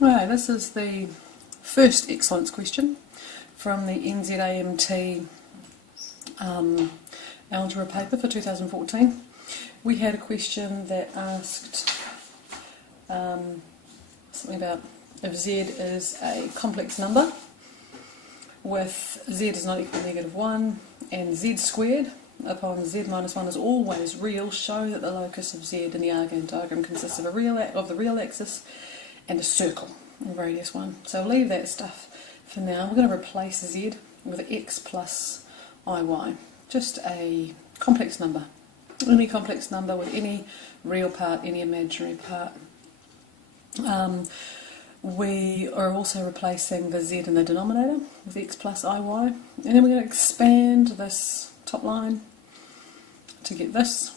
Right, this is the first excellence question from the NZAMT algebra paper for 2014. We had a question that asked something about if z is a complex number with z is not equal to -1 and z squared upon z minus 1 is always real, show that the locus of z in the Argand diagram consists of the real axis and a circle in radius 1. So I'll leave that stuff for now. We're going to replace z with x plus iy, just a complex number. Any complex number with any real part, any imaginary part. We are also replacing the z in the denominator with x plus iy, and then we're going to expand this top line to get this,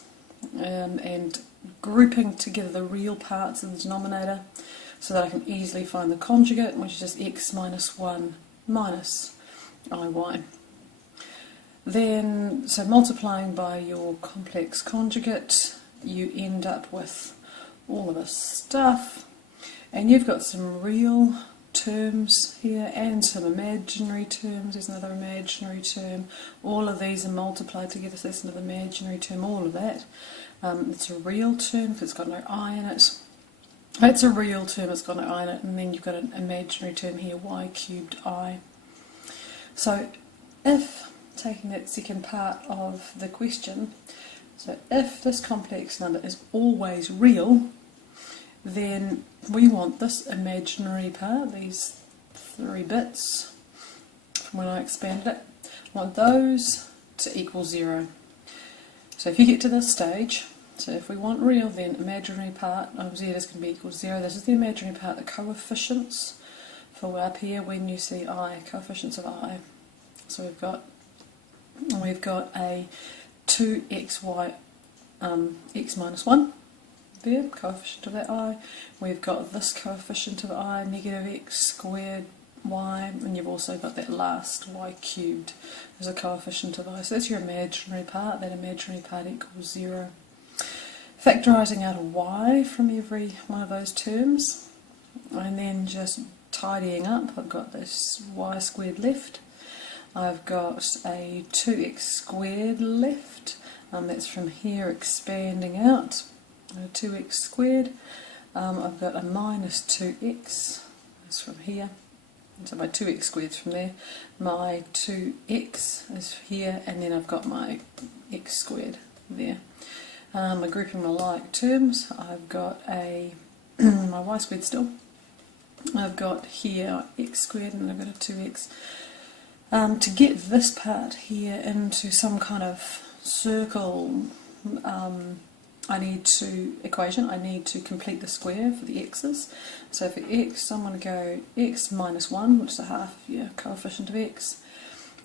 and grouping together the real parts of the denominator so that I can easily find the conjugate, which is just x minus 1 minus iy. Then, so multiplying by your complex conjugate, you end up with all of this stuff, and you've got some real terms here and some imaginary terms. There's another imaginary term. All of these are multiplied together, so there's another imaginary term, all of that. It's a real term because it's got no I in it. It's a real term, it's got no I in it, and then you've got an imaginary term here, y cubed I. So if, taking that second part of the question, so if this complex number is always real, then we want this imaginary part, these 3 bits, from when I expanded it, I want those to equal 0. So if you get to this stage, so if we want real, then imaginary part of z is going to be equal to 0. This is the imaginary part, the coefficients for up here when you see I, coefficients of I. So we've got a 2xy x minus 1 there, coefficient of that I. We've got this coefficient of I, negative x squared y, and you've also got that last y cubed as a coefficient of I. So that's your imaginary part. That imaginary part equals 0. Factorising out a y from every one of those terms, and then just tidying up, I've got this y squared left. I've got a 2x squared left, that's from here expanding out, 2x squared. I've got a minus 2x, that's from here, so my 2x squared is from there, my 2x is here, and then I've got my x squared there. I'm grouping my like terms. I've got a my y squared still. I've got here x squared, and I've got a 2x. To get this part here into some kind of circle, I need to complete the square for the x's. So for x, I'm going to go x minus 1, which is a half of your coefficient of x,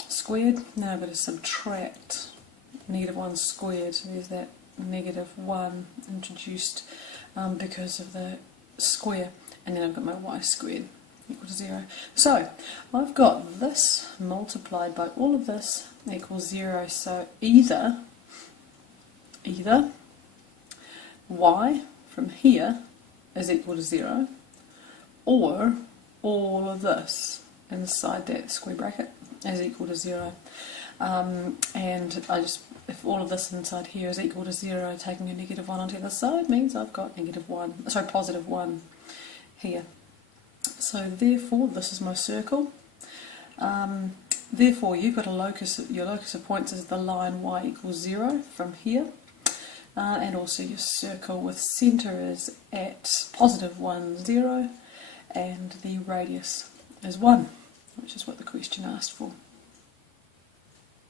squared. Now I've got to subtract negative 1 squared, so there's that negative 1 introduced because of the square, and then I've got my y squared equal to 0. So I've got this multiplied by all of this equals 0, so either y from here is equal to 0, or all of this inside that square bracket is equal to 0. And if all of this inside here is equal to 0, taking a negative 1 onto the other side means I've got positive 1 here. So therefore, this is my circle. Therefore, you've got your locus of points is the line y equals 0 from here. And also your circle with centre is at positive 1, 0, and the radius is 1, which is what the question asked for.